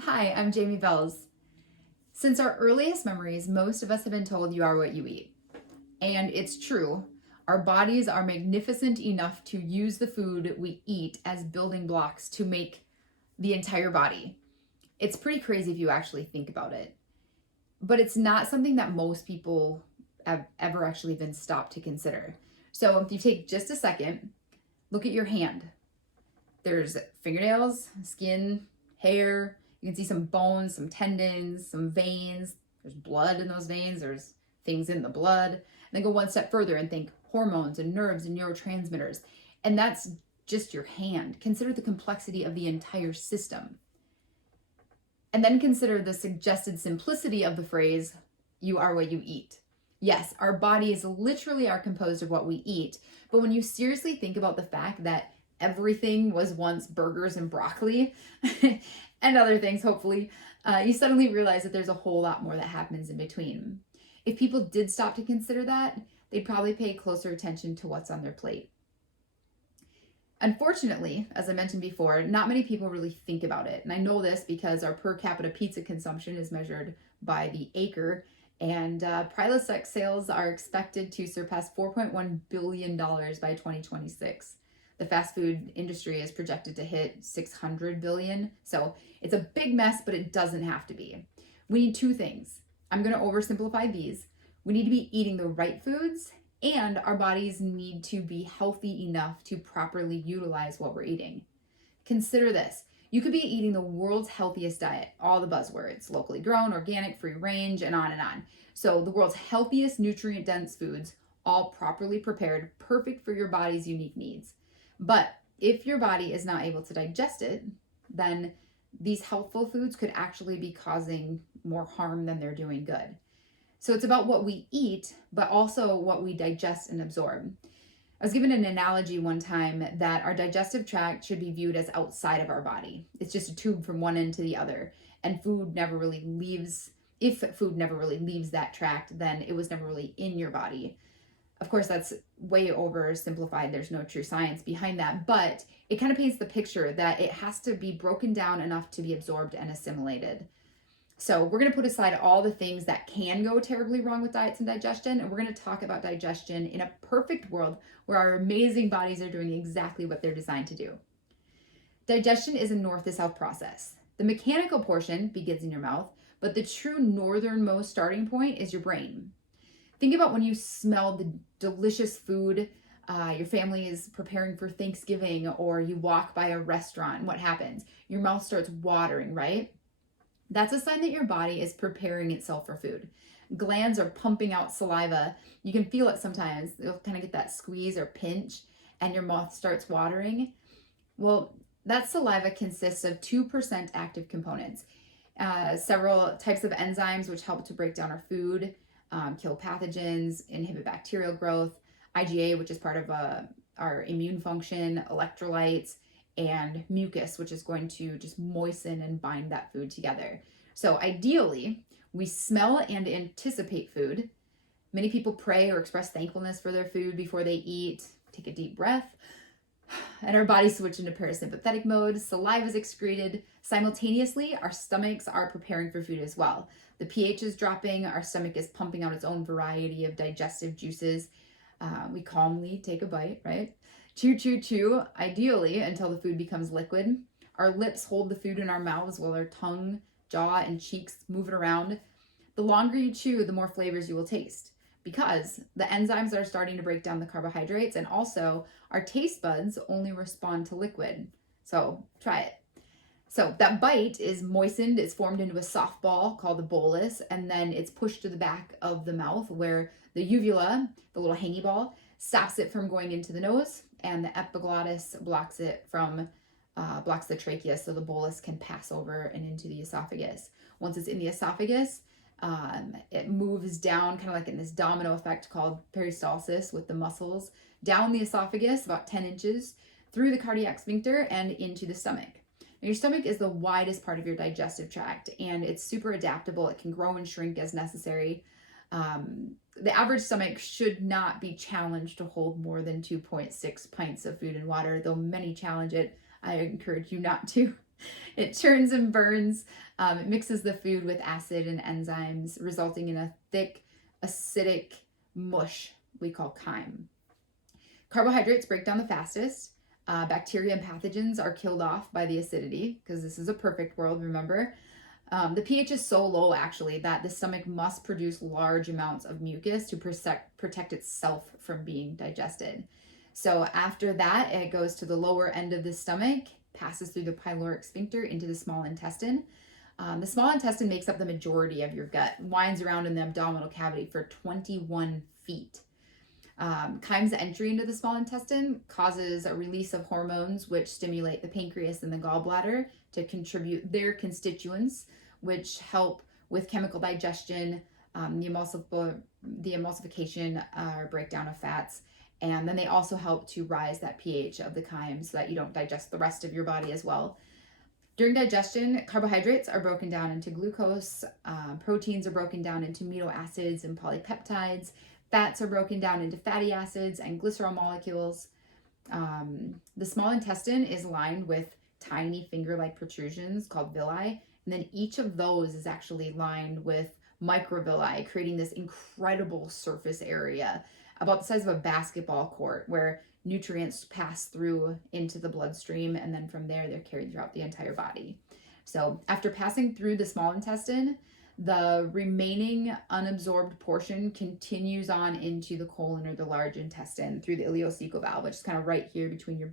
Hi, I'm Jamie Belz. Since our earliest memories, most of us have been told you are what you eat. And it's true. Our bodies are magnificent enough to use the food we eat as building blocks to make the entire body. It's pretty crazy if you actually think about it. But it's not something that most people have ever actually been stopped to consider. So if you take just a second, look at your hand. There's fingernails, skin, hair. You can see some bones, some tendons, some veins. There's blood in those veins. There's things in the blood. And then go one step further and think hormones and nerves and neurotransmitters. And that's just your hand. Consider the complexity of the entire system. And then consider the suggested simplicity of the phrase, you are what you eat. Yes, our bodies literally are composed of what we eat. But when you seriously think about the fact that everything was once burgers and broccoli and other things, hopefully, you suddenly realize that there's a whole lot more that happens in between. If people did stop to consider that, they'd probably pay closer attention to what's on their plate. Unfortunately, as I mentioned before, not many people really think about it. And I know this because our per capita pizza consumption is measured by the acre, and Prilosec sales are expected to surpass $4.1 billion by 2026. The fast food industry is projected to hit 600 billion. So it's a big mess, but it doesn't have to be. We need two things. I'm going to oversimplify these. We need to be eating the right foods, and our bodies need to be healthy enough to properly utilize what we're eating. Consider this. You could be eating the world's healthiest diet, all the buzzwords, locally grown, organic, free range, and on and on. So the world's healthiest nutrient-dense foods, all properly prepared, perfect for your body's unique needs. But if your body is not able to digest it, then these healthful foods could actually be causing more harm than they're doing good. So it's about what we eat, but also what we digest and absorb. I was given an analogy one time that our digestive tract should be viewed as outside of our body. It's just a tube from one end to the other, and food never really leaves. If food never really leaves that tract, then it was never really in your body. Of course, that's way oversimplified. There's no true science behind that, but it kind of paints the picture that it has to be broken down enough to be absorbed and assimilated. So we're going to put aside all the things that can go terribly wrong with diets and digestion, and we're going to talk about digestion in a perfect world where our amazing bodies are doing exactly what they're designed to do. Digestion is a north to south process. The mechanical portion begins in your mouth, but the true northernmost starting point is your brain. Think about when you smell the delicious food your family is preparing for Thanksgiving, or you walk by a restaurant. What happens? Your mouth starts watering, right? That's a sign that your body is preparing itself for food. Glands are pumping out saliva. You can feel it sometimes. You'll kind of get that squeeze or pinch, and your mouth starts watering. Well, that saliva consists of 2% active components. Several types of enzymes which help to break down our food, kill pathogens, inhibit bacterial growth, IgA, which is part of our immune function, electrolytes, and mucus, which is going to just moisten and bind that food together. So ideally, we smell and anticipate food. Many people pray or express thankfulness for their food before they eat. Take a deep breath, and our bodies switch into parasympathetic mode. Saliva is excreted. Simultaneously, our stomachs are preparing for food as well. The pH is dropping. Our stomach is pumping out its own variety of digestive juices. We calmly take a bite, right? Chew, chew, chew, ideally until the food becomes liquid. Our lips hold the food in our mouths while our tongue, jaw, and cheeks move it around. The longer you chew, the more flavors you will taste, because the enzymes are starting to break down the carbohydrates, and also our taste buds only respond to liquid. So try it. So that bite is moistened, it's formed into a soft ball called the bolus, and then it's pushed to the back of the mouth where the uvula, the little hangy ball, stops it from going into the nose, and the epiglottis blocks the trachea, so the bolus can pass over and into the esophagus. Once it's in the esophagus, it moves down kind of like in this domino effect called peristalsis with the muscles, down the esophagus about 10 inches, through the cardiac sphincter and into the stomach. Now, your stomach is the widest part of your digestive tract, and it's super adaptable. It can grow and shrink as necessary. The average stomach should not be challenged to hold more than 2.6 pints of food and water, though many challenge it. I encourage you not to. It churns and burns. It mixes the food with acid and enzymes, resulting in a thick, acidic mush we call chyme. Carbohydrates break down the fastest. Bacteria and pathogens are killed off by the acidity, because this is a perfect world, remember? The pH is so low, actually, that the stomach must produce large amounts of mucus to protect itself from being digested. So after that, it goes to the lower end of the stomach, passes through the pyloric sphincter into the small intestine. The small intestine makes up the majority of your gut, winds around in the abdominal cavity for 21 feet. Chyme's entry into the small intestine causes a release of hormones which stimulate the pancreas and the gallbladder to contribute their constituents, which help with chemical digestion, the emulsification or breakdown of fats, and then they also help to rise that pH of the chyme so that you don't digest the rest of your body as well. During digestion, carbohydrates are broken down into glucose, proteins are broken down into amino acids and polypeptides, fats are broken down into fatty acids and glycerol molecules. The small intestine is lined with tiny finger-like protrusions called villi, and then each of those is actually lined with microvilli, creating this incredible surface area about the size of a basketball court where nutrients pass through into the bloodstream, and then from there they're carried throughout the entire body. So after passing through the small intestine, the remaining unabsorbed portion continues on into the colon or the large intestine through the ileocecal valve, which is kind of right here between your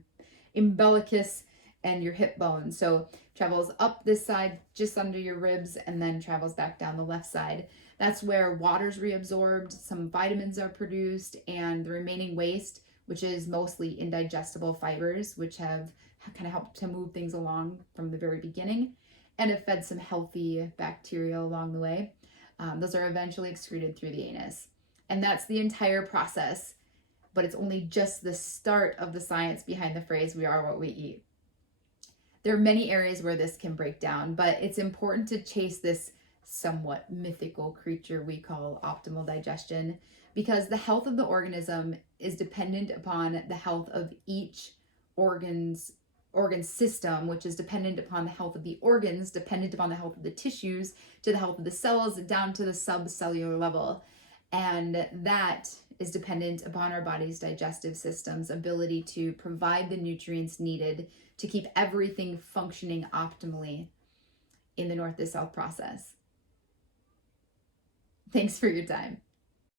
umbilicus and your hip bone. So travels up this side just under your ribs and then travels back down the left side. That's where water's reabsorbed, some vitamins are produced, and the remaining waste, which is mostly indigestible fibers, which have kind of helped to move things along from the very beginning, and have fed some healthy bacteria along the way. Those are eventually excreted through the anus. And that's the entire process, but it's only just the start of the science behind the phrase, "we are what we eat." There are many areas where this can break down, but it's important to chase this somewhat mythical creature we call optimal digestion, because the health of the organism is dependent upon the health of each organ system, which is dependent upon the health of the organs, dependent upon the health of the tissues, to the health of the cells, down to the subcellular level. And that is dependent upon our body's digestive system's ability to provide the nutrients needed to keep everything functioning optimally in the north to south process. Thanks for your time.